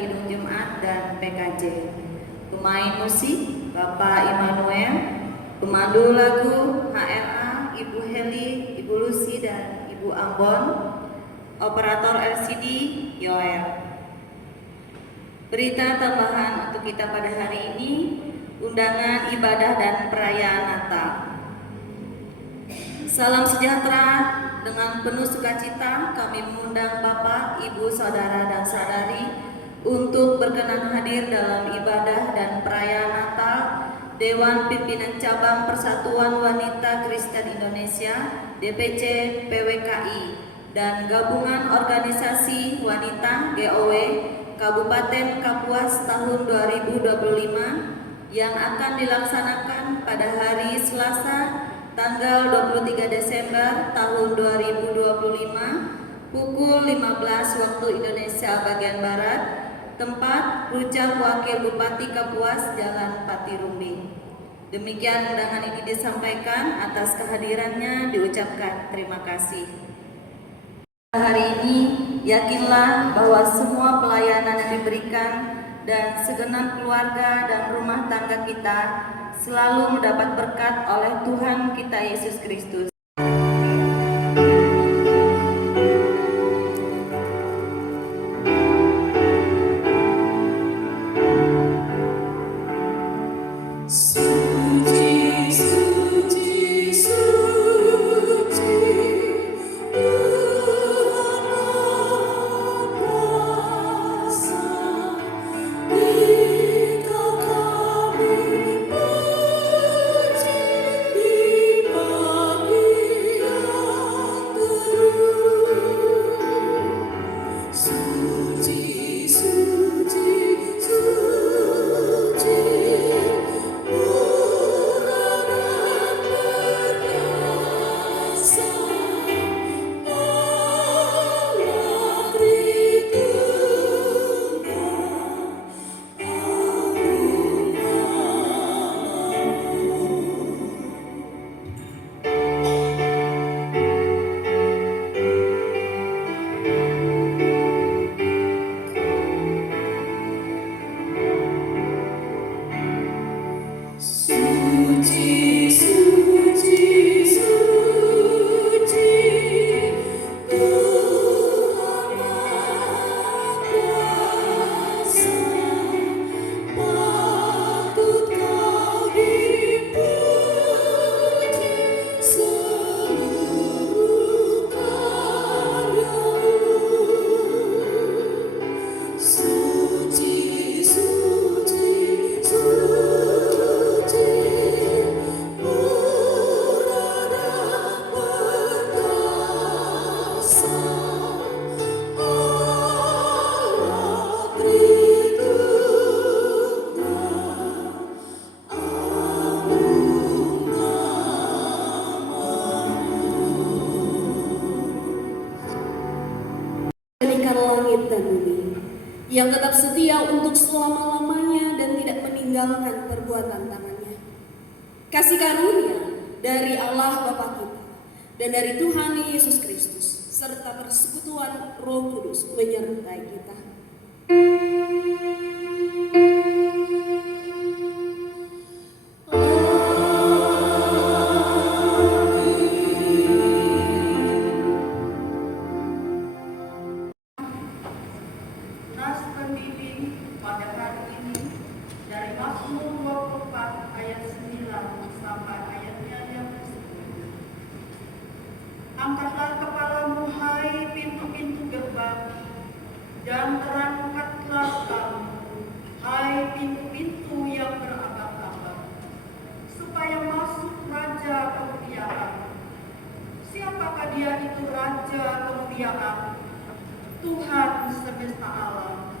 Kidung Jemaat dan PKJ. Pemain musik Bapak Immanuel, pemandu lagu HLA Ibu Heli, Ibu Lucy dan Ibu Ambon, operator LCD Yoel. Berita tambahan untuk kita pada hari ini, undangan ibadah dan perayaan Natal. Salam sejahtera, dengan penuh sukacita kami mengundang Bapak, Ibu, Saudara, dan Saudari untuk berkenan hadir dalam ibadah dan perayaan Natal Dewan Pimpinan Cabang Persatuan Wanita Kristen Indonesia DPC PWKI dan Gabungan Organisasi Wanita GOW Kabupaten Kapuas tahun 2025 yang akan dilaksanakan pada hari Selasa tanggal 23 Desember tahun 2025 pukul 15 waktu Indonesia bagian Barat, tempat Puncak Wakil Bupati Kapuas Jalan Pati Rumbi. Demikian undangan ini disampaikan, atas kehadirannya diucapkan terima kasih. Hari ini yakinlah bahwa semua pelayanan yang diberikan dan segenap keluarga dan rumah tangga kita selalu mendapat berkat oleh Tuhan kita Yesus Kristus. yang tetap setia untuk selama-lamanya dan tidak meninggalkan perbuatan tangannya. Kasih karunia dari Allah Bapa kita dan dari Tuhan Yesus Kristus serta persekutuan Roh Kudus menyertai kita. Angkatlah kepalamu, hai pintu-pintu gerbang, dan terangkatlah kamu, hai pintu-pintu yang berabad-abad, supaya masuk Raja Kemuliaan. Siapakah dia itu Raja Kemuliaan? Tuhan semesta alam,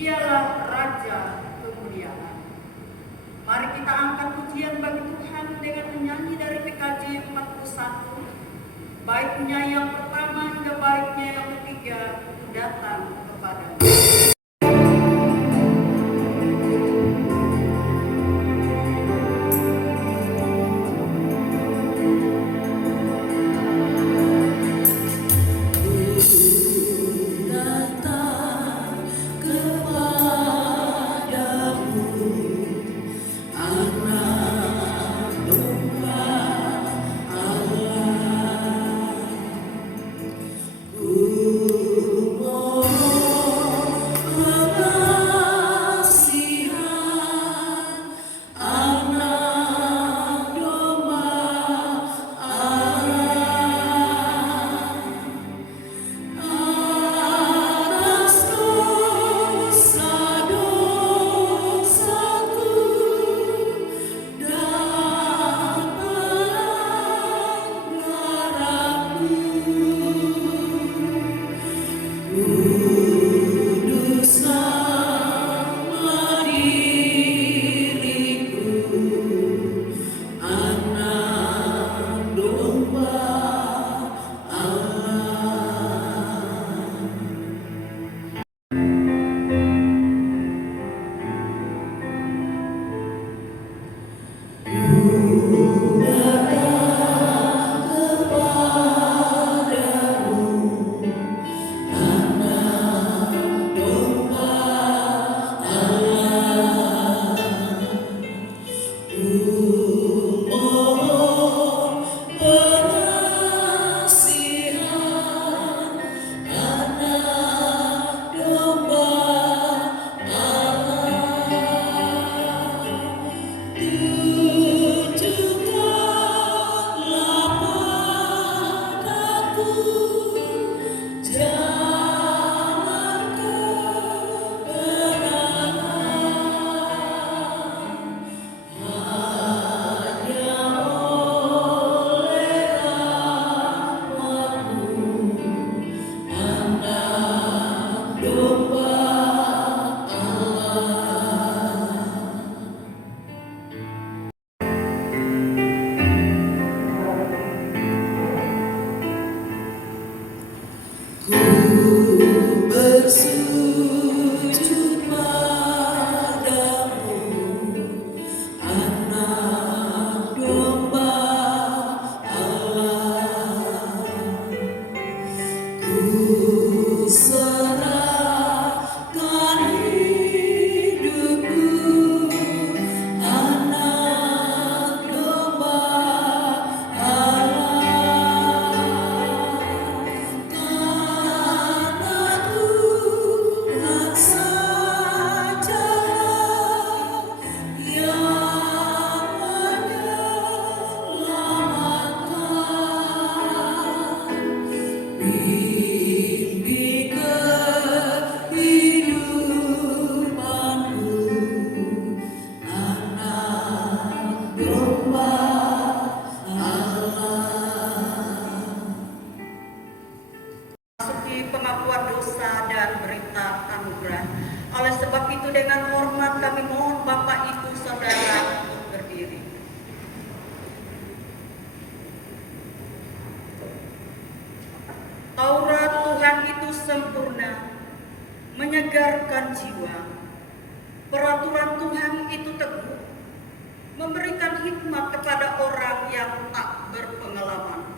dialah Raja Kemuliaan. Mari kita angkat pujian bagi Tuhan dengan menyanyi dari PKJ 41. Baiknya yang pertama hingga baiknya yang ketiga datang kepadamu. Datang kepada menyegarkan jiwa. Peraturan Tuhan itu teguh, memberikan hikmat kepada orang yang tak berpengalaman.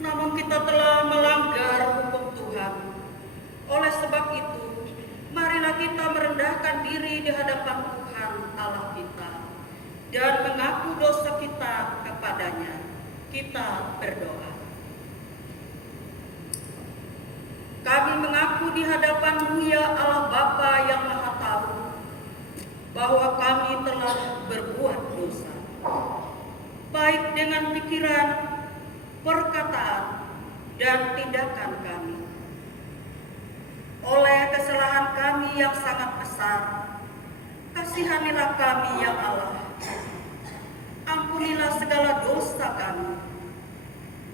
Namun kita telah melanggar hukum Tuhan. Oleh sebab itu, marilah kita merendahkan diri di hadapan Tuhan Allah kita dan mengaku dosa kita kepadanya. Kita berdoa. Kami mengaku di hadapan-Mu ya Allah Bapa yang Maha Tahu, bahwa kami telah berbuat dosa, baik dengan pikiran, perkataan, dan tindakan kami. Oleh kesalahan kami yang sangat besar, kasihanilah kami ya Allah. Ampunilah segala dosa kami,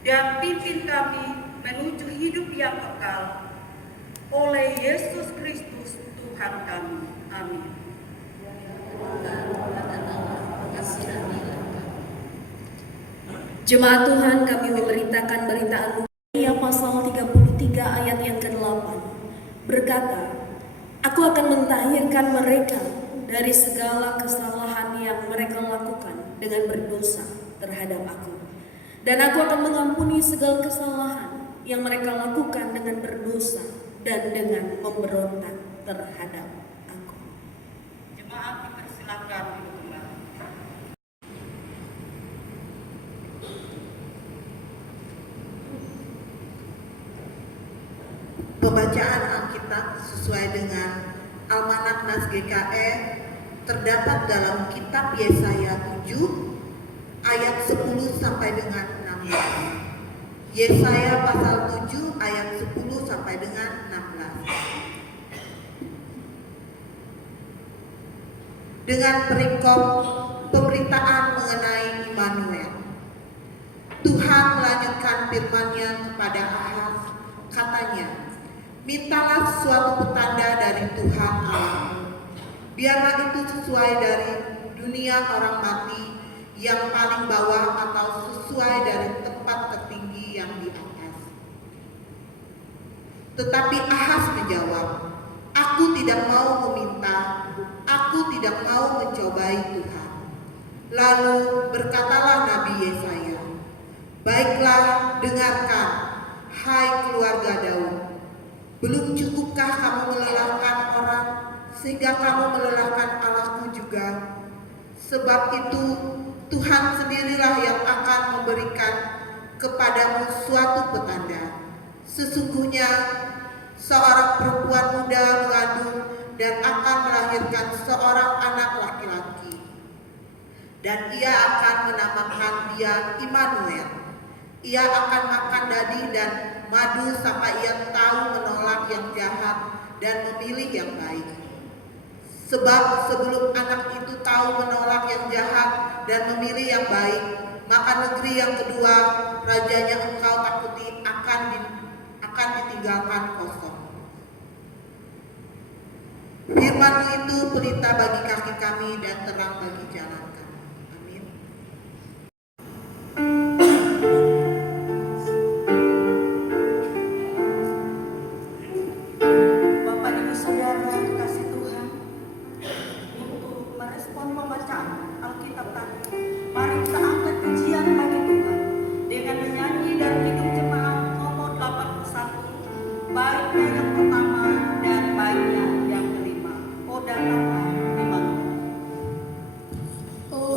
dan pimpin kami menuju hidup yang kekal. Oleh Yesus Kristus Tuhan kami. Amin. Jemaat Tuhan, kami memberitakan berita Al-Mu'miniyah pasal 33 ayat yang ke-8 berkata, "Aku akan mentahirkan mereka dari segala kesalahan yang mereka lakukan dengan berdosa terhadap Aku. Dan Aku akan mengampuni segala kesalahan yang mereka lakukan dengan berdosa dan dengan memberontak terhadap Aku." Jemaat dipersilakan duduk kembali. Pembacaan Alkitab sesuai dengan Almanak Nas GKE terdapat dalam kitab Yesaya 7 ayat 10 sampai dengan 16. Yesaya pasal 7 ayat 10 sampai dengan 16. Dengan perikop pemberitaan mengenai Immanuel, Tuhan melanjutkan firman-Nya kepada Ahaz, katanya, "Mintalah suatu petanda dari Tuhan Allahmu. Biarlah itu sesuai dari dunia orang mati yang paling bawah atau sesuai dari tempat tertinggi yang di atas." Tetapi Ahaz menjawab, "Aku tidak mau meminta, aku tidak mau mencobai Tuhan." Lalu berkatalah Nabi Yesaya, "Baiklah, dengarkan, hai keluarga Daud. Belum cukupkah kamu melelahkan orang, sehingga kamu melelahkan Allahku juga? Sebab itu Tuhan sendirilah yang akan memberikan kepadamu suatu petanda. Sesungguhnya seorang perempuan muda mengandung dan akan melahirkan seorang anak laki-laki. Dan ia akan menamakan dia Immanuel. Ia akan makan daging dan madu sampai ia tahu menolak yang jahat dan memilih yang baik. Sebab sebelum anak itu tahu menolak yang jahat dan memilih yang baik, maka negeri yang kedua, rajanya engkau takuti akan ditinggalkan kosong." Firman-Mu itu pelita bagi kaki kami dan terang bagi jalan kami. Amin. Bapak Ibu Saudara kasih Tuhan, untuk merespon pembacaan Alkitab tadi, mari kita angkat pujian bagi Tuhan dengan menyanyi dan hidup jemaat nomor 81, baiknya yang pertama dan baiknya yang kelima. Oh datanglah Immanuel. Oh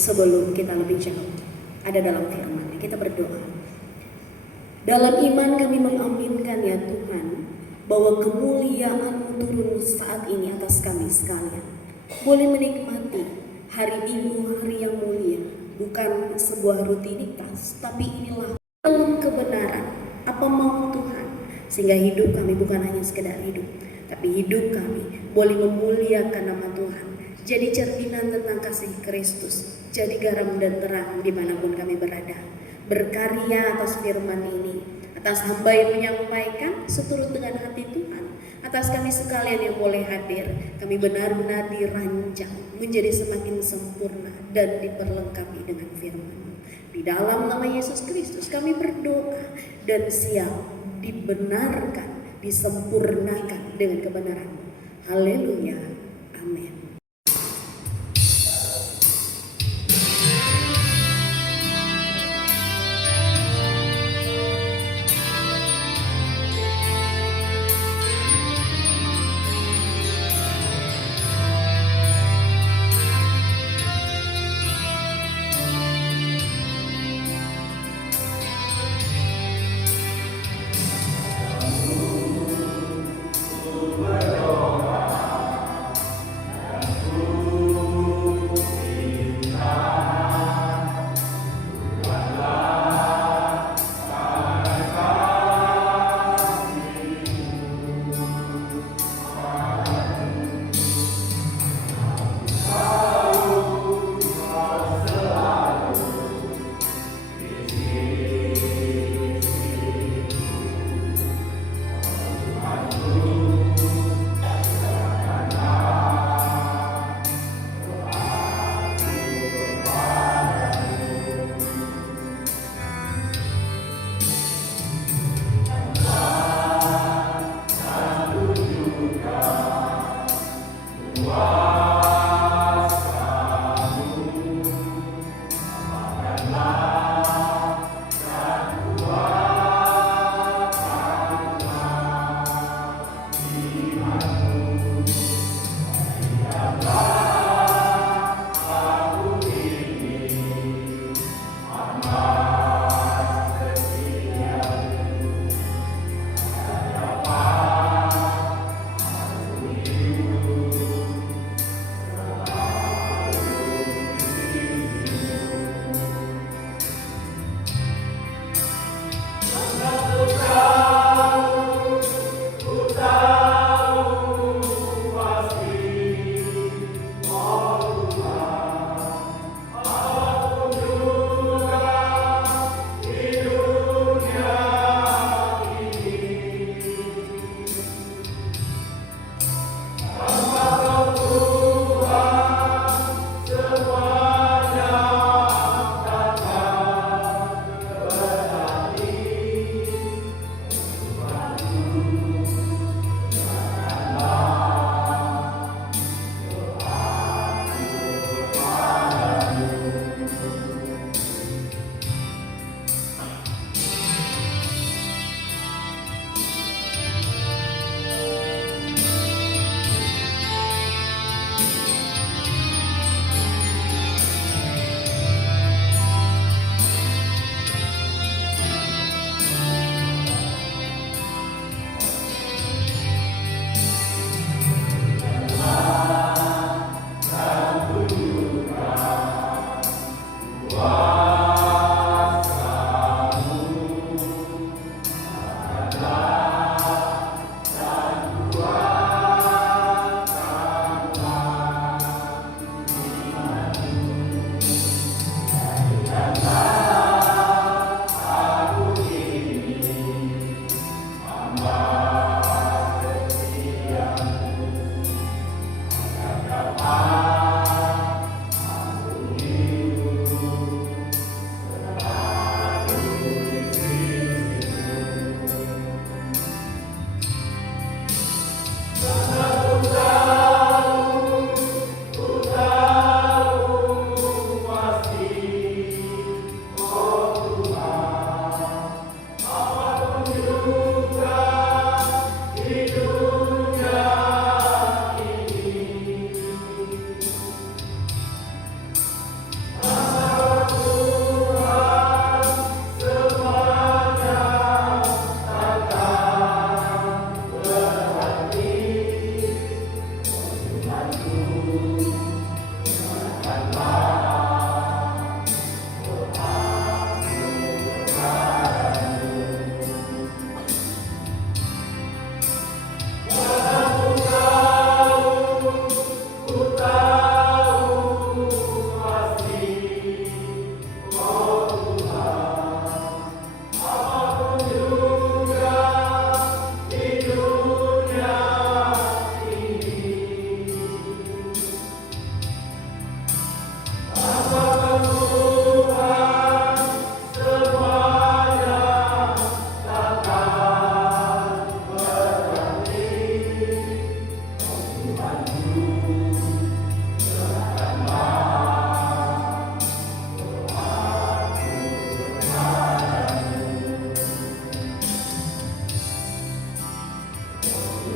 sebelum kita lebih jauh ada dalam firman-Nya. Kita berdoa. Dalam iman kami mengaminkan ya Tuhan, bahwa kemuliaan-Mu turun saat ini atas kami sekalian. Boleh menikmati hari Minggu, hari yang mulia, bukan sebuah rutinitas, tapi inilah dalam kebenaran apa mau Tuhan, sehingga hidup kami bukan hanya sekedar hidup, tapi hidup kami boleh memuliakan nama Tuhan, jadi cerminan tentang kasih Kristus, jadi garam dan terang dimanapun kami berada. Berkarya atas firman ini, atas hamba yang menyampaikan seturut dengan hati Tuhan, atas kami sekalian yang boleh hadir, kami benar-benar dirancang menjadi semakin sempurna dan diperlengkapi dengan firman. Di dalam nama Yesus Kristus kami berdoa dan siap dibenarkan, disempurnakan dengan kebenaran. Haleluya. Amin.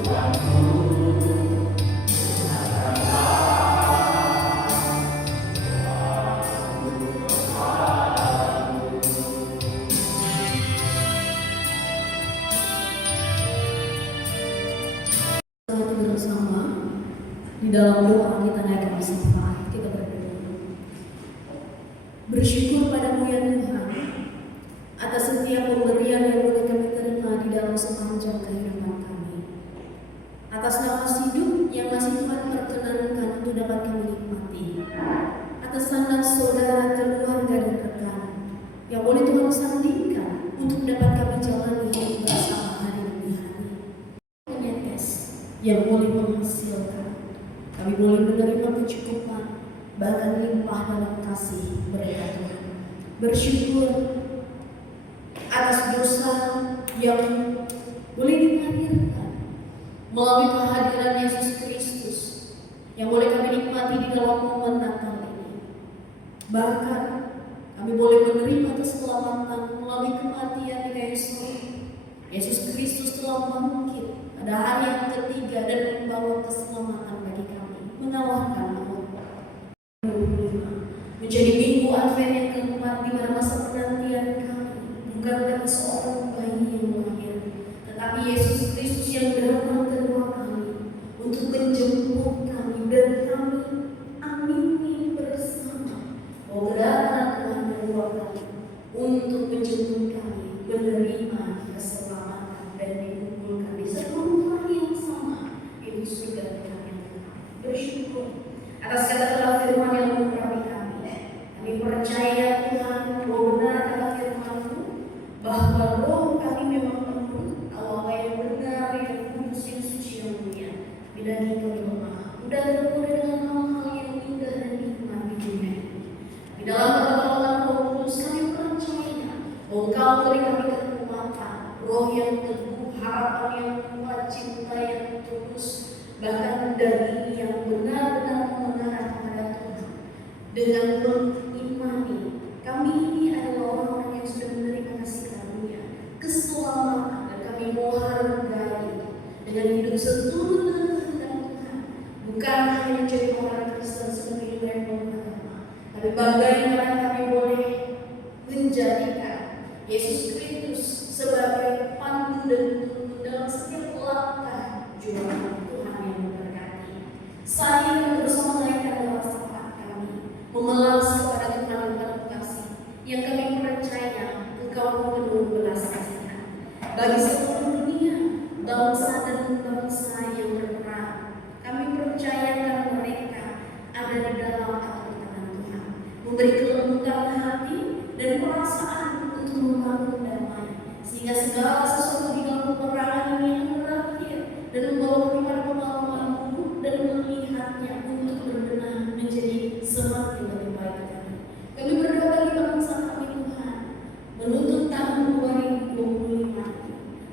Saat bersama di dalam doa kita naikkan bersama, kita berdoa. Bersyukur padamu ya Tuhan atas setiap pemberian yang boleh kami terima di dalam sepanjang kehidupan kami, atas nafas hidup yang masih Tuhan perkenankan untuk dapat kami nikmati, atas sanak saudara, keluarga dan rekan yang boleh Tuhan sandingkan untuk dapat kami jalani hidup bersama hari demi hari. Penyetes yang boleh menghasilkan, kami boleh menerima kecukupan, bahkan limpah dalam kasih berkat Tuhan. Bersyukur atas dosa yang boleh dihadirkan melalui kehadiran Yesus Kristus yang boleh kami nikmati di dalam momen Natal ini. Bahkan kami boleh menerima keselamatan melalui kematian di kayu salib. Yesus Kristus telah bangkit pada hari yang ketiga dan membawa keselamatan bagi kami, mengalahkan maut. 25 menjadi minggu Advent yang keempat di mana masa penantian kami bukan karena seorang bayi yang lahir, tetapi Yesus Kristus yang datang kedua kali untuk menjemput kami, dan kami amini bersama bahwa kedatangan Tuhan kedua kali untuk menjemput kami menerima keselamatan dan dikumpulkan di seluruh hari yang sama, itu surga dengan Tuhan. Bersyukur atas kata-kata firman yang mengurapi kami. Kami percaya Tuhan bahwa benar kata firman-Mu, bahwa roh kami memang penuh Allah yang benar, yang kudus, yang suci, yang mulia. Bila kami lemah, mudah tergoda dengan hal-hal yang indah dan nikmat di dunia ini. Di dalam pertolongan Roh Kudus kami percaya bahwa Engkau beri kami kekuatan, roh yang teguh, harapan yang kuat, cinta yang tulus, bahkan daging yang benar-benar mengarah kepada Tuhan. Dengan mengimani kami ini adalah orang-orang yang sudah menerima kasih karunia, keselamatan, dan kami mau hargai dengan hidup seturut dengan kehendak Tuhan, bukan hanya menjadi orang Kristen sebagai yang beragama, tapi bagaimana kami boleh menjadikan Yesus Kristus sebagai pandu dan tuntun dalam setiap langkah juang Tuhan yang memberkati. Saya bersama naikkan doa syafaat kami, memelas kepada Tuhan yang penuh kasih, yang kami percaya Engkau penuh belas kasihan bagi seluruh dunia, bangsa dan bangsa yang berperang. Kami percayakan mereka ada di dalam tangan Tuhan, memberi kelembutan hati dan perasaan untuk membangun damai, sehingga segala sesuatu di dalam peperangan ini akan berakhir dan membawa kami pada pengalaman buruk dan melihatnya untuk berbenah menjadi semakin lebih baik lagi. Kami berdoa bagi bangsa kami Tuhan, menutup tahun 2025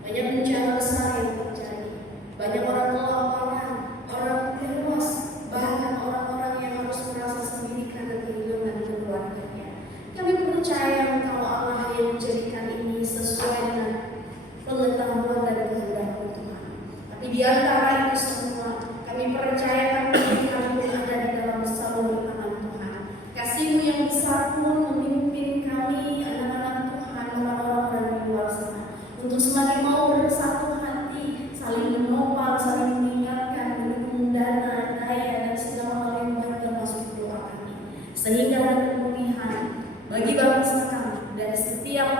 banyak bencana besar yang terjadi, banyak orang kelaparan, orang tewas, bahkan orang-orang yang harus merasa sendiri karena kehilangan keluarganya. Kami percaya Engkau Allah yang menjadikan ini sesuai dengan pengetahuan dan kehendak Tuhan. Tapi di antara itu semua, kami percaya kami ada di dalam saluran tangan Tuhan. Kasih-Mu yang besar pun memimpin kami, anak-anak Tuhan, orang-orang di luar sana, untuk semakin mau bersatu hati, saling menopang, saling mengingatkan, mendukung dana, daya, dan segala hal yang baik termasuk doa kami, sehingga ada pemulihan bagi bangsa kami dari setiap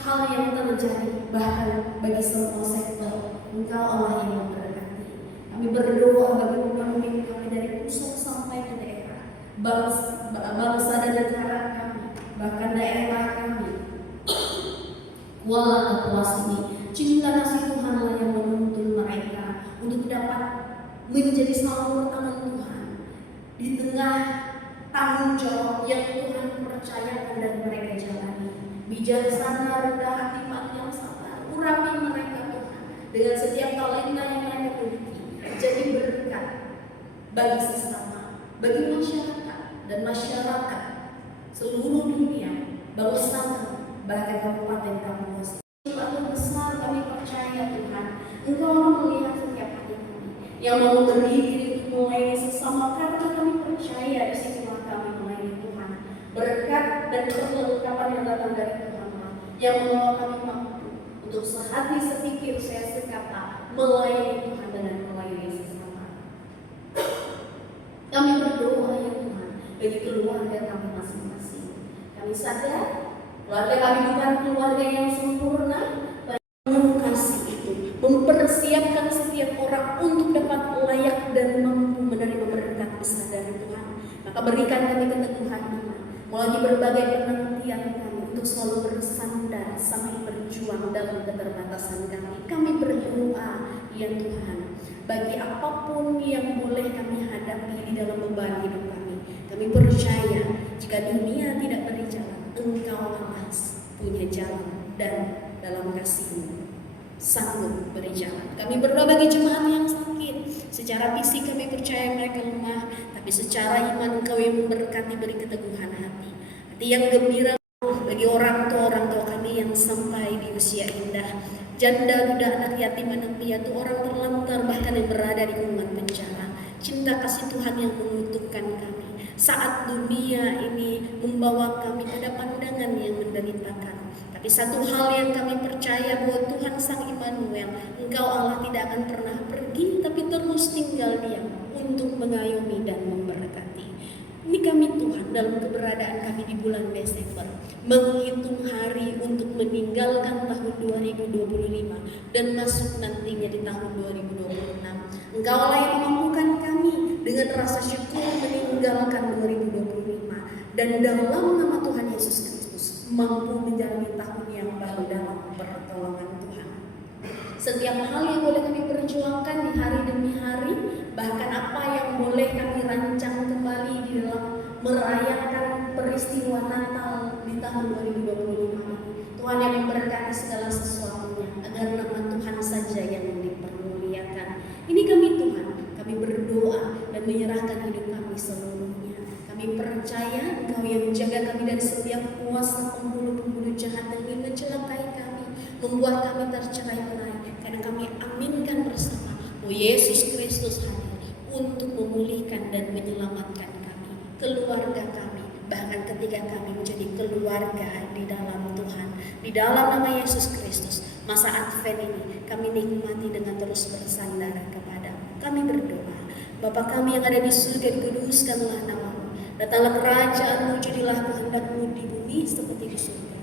hal yang terjadi, bahkan bagi semua sektor. Engkau Allah yang memberkati. Kami berdoa bagi pemimpin kami dari pusat sampai ke daerah, bangsa dan negara kami, bahkan daerah kami. Kuala kepuas ini, cinta kasih Tuhanlah yang menuntun mereka untuk dapat menjadi salur tangan Tuhan di tengah tanggung jawab yang Tuhan percayakan dan mereka jalani. Bijaksana, rendah hati, yang sabar, urapi mereka Tuhan dengan setiap talenta yang mereka miliki, jadi berkat bagi sesama, bagi masyarakat dan masyarakat seluruh dunia, bangsa, bahkan kabupaten Kapuas. Tuhan besar, kami percaya Tuhan, Engkau melihat setiap hati yang mau memberi diri untuk melayani sesama karena kami percaya disitulah kami melayani Tuhan. Berkat dan perlengkapan yang datang dari Tuhan yang membawa kami mampu untuk sehati sepikir saya sekata melayani Tuhan dengan melayani sesama. Kami berdoa ya Tuhan bagi keluarga kami masing-masing. Kami sadar keluarga kami bukan keluarga yang sempurna, penuh kasih itu mempersiapkan setiap orang untuk dapat layak dan mampu menerima berkat besar dari Tuhan. Maka berikan kami keteguhan iman melalui berbagai penantian kami untuk selalu bersandar sambil berjuang dalam keterbatasan kami. Kami berdoa ya Tuhan bagi apapun yang boleh kami hadapi di dalam beban hidup kami. Kami percaya jika dunia tidak berjalan, Engkau Allah punya jalan dan dalam kasih-Mu sanggup berjalan. Kami berdoa bagi jemaat yang sakit. Secara fisik kami percaya mereka lemah, tapi secara iman Engkau yang memberkati, beri keteguhan hati yang gembira bagi orang tua kami yang sampai di usia indah, janda, duda, anak yatim, anak piatu, orang terlantar, bahkan yang berada di kurungan penjara. Cinta kasih Tuhan yang mengutukkan kami saat dunia ini membawa kami pada pandangan yang menderitakan. Tapi satu hal yang kami percaya bahwa Tuhan Sang Immanuel, Engkau Allah tidak akan pernah pergi, tapi terus tinggal diam untuk mengayomi dan memberkati. Ini kami Tuhan dalam keberadaan kami di bulan Desember, menghitung hari untuk meninggalkan tahun 2025 dan masuk nantinya di tahun 2026. Engkau Allah yang memampukan kami dengan rasa syukur meninggalkan 2025 dan dalam nama Tuhan Yesus Kristus mampu menjalani tahun yang baru dalam pertolongan Tuhan. Setiap hal yang boleh kami perjuangkan di hari demi hari, bahkan apa yang boleh kami rancang kembali di dalam merayakan peristiwa Natal di tahun 2025, Tuhan yang memberkati segala sesuatunya agar nama Tuhan saja yang dipermuliakan. Ini kami Tuhan, kami berdoa dan menyerahkan hidup kami seluruhnya. Kami percaya Engkau yang menjaga kami dari setiap kuasa pembunuh-pembunuh jahat yang ingin mencelakai kami, membuat kami tercerai-berai. Karena kami aminkan bersama bahwa Yesus Kristus hadir untuk memulihkan dan menyelamatkan kami, keluarga kami, bahkan ketika kami menjadi keluarga di dalam Tuhan, di dalam nama Yesus Kristus. Masa Advent ini kami nikmati dengan terus bersandar kepada. Kami berdoa, Bapa kami yang ada di surga, dikuduskanlah nama-Mu. Datanglah kerajaan-Mu, jadilah kehendak-Mu di bumi seperti di surga.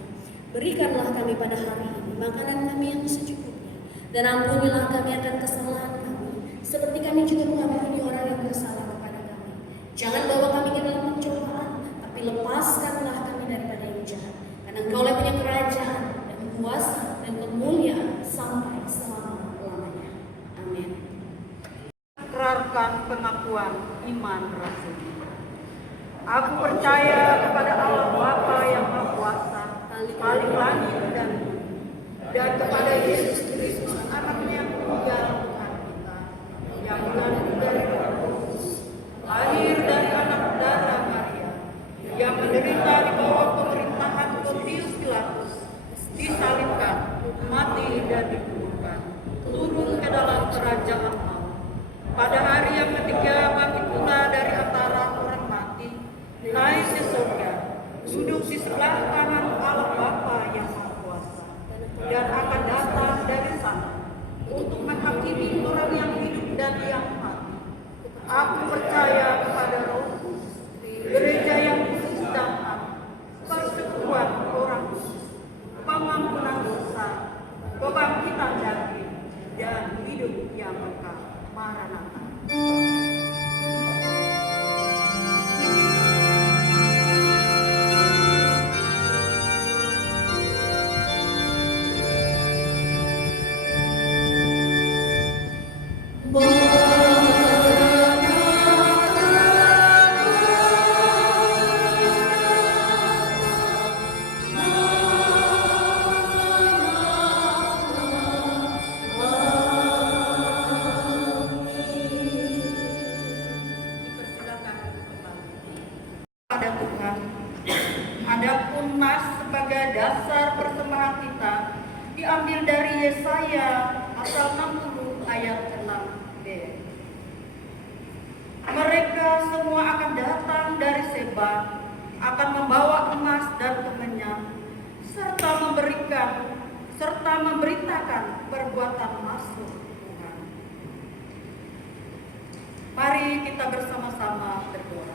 Berikanlah kami pada hari ini makanan kami yang secukupnya, dan ampunilah kami akan kesalahan kami, seperti kami juga mengampuni orang yang bersalah kepada kami. Jangan bawa kami ke dalam pencobaan, tapi lepaskanlah kami daripada yang jahat. Karena Engkau-Lah punya kerajaan dan kuasa dan kemuliaan sampai selama-lamanya. Amin. Ikrarkan pengakuan iman rasuli. Aku percaya kepada Allah Bapa yang Maha Kuasa, Khalik langit dan bumi, dan kepada Yesus Kristus, Anaknya yang tunggal Tuhan kita, yang mengandung dari Roh Kudus, lahir dari anak darah Maria, yang menderita di bawah pemerintahan Pontius Pilatus, disalibkan, mati dan dikuburkan, turun ke dalam kerajaan maut. Pada hari yang ketiga bangkit pula dari antara orang mati, naik ke surga, duduk di sebelah kanan Allah Bapa yang Maha Kuasa, dan akan datang dari sana untuk menghakimi orang yang hidup dan yang mati. Aku percaya kepada Roh Kudus, gereja yang kudus dan am, persekutuan orang kudus, pengampunan dosa, kebangkitan daging, dan hidup yang kekal. Maranatha. serta memberitakan perbuatan masuk Tuhan. Mari kita bersama-sama berdoa.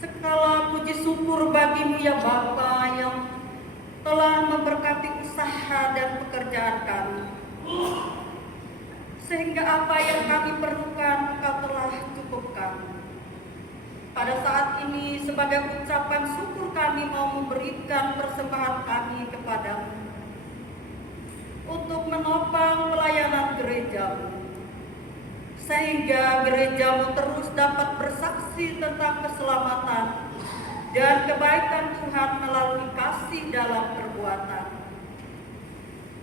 Segala puji syukur bagimu ya Bapa yang telah memberkati usaha dan pekerjaan kami. Sehingga apa yang kami perlukan Engkau telah cukupkan. Pada saat ini sebagai ucapan syukur kami mau memberikan persembahan kami kepadamu untuk menopang pelayanan gerejamu, sehingga gerejamu terus dapat bersaksi tentang keselamatan dan kebaikan Tuhan melalui kasih dalam perbuatan.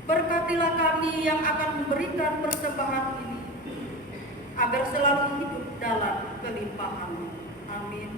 Berkatilah kami yang akan memberikan persembahan ini, agar selalu hidup dalam kelimpahan-Mu. Amin.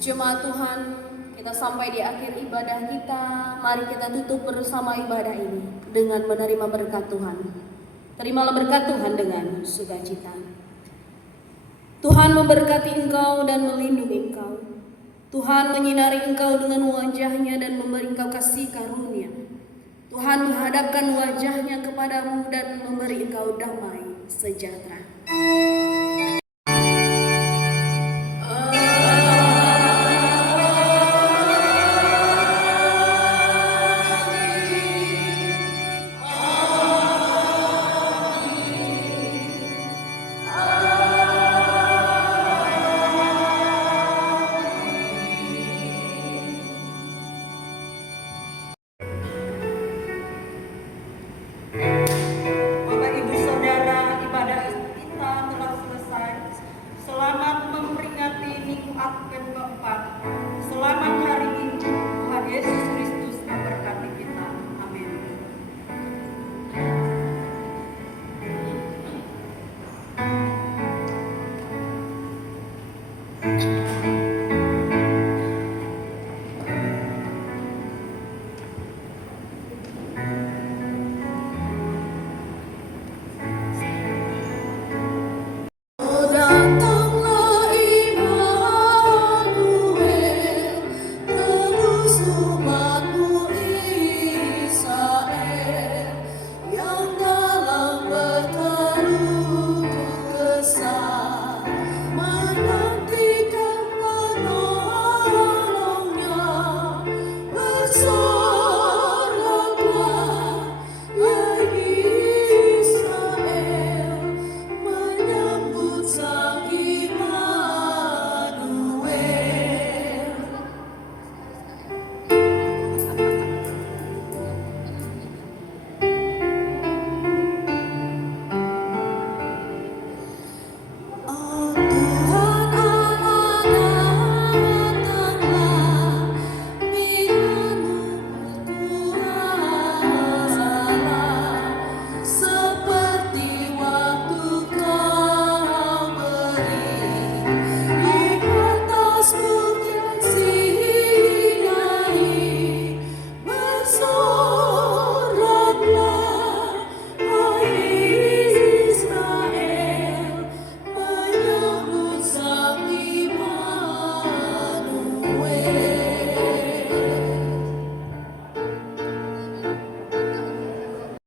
Jemaat Tuhan kita sampai di akhir ibadah kita. Mari kita tutup bersama ibadah ini dengan menerima berkat Tuhan. Terimalah berkat Tuhan dengan sukacita. Tuhan memberkati engkau dan melindungi engkau. Tuhan menyinari engkau dengan wajah-Nya dan memberi engkau kasih karunia. Tuhan menghadapkan wajah-Nya kepadamu dan memberi engkau damai sejahtera.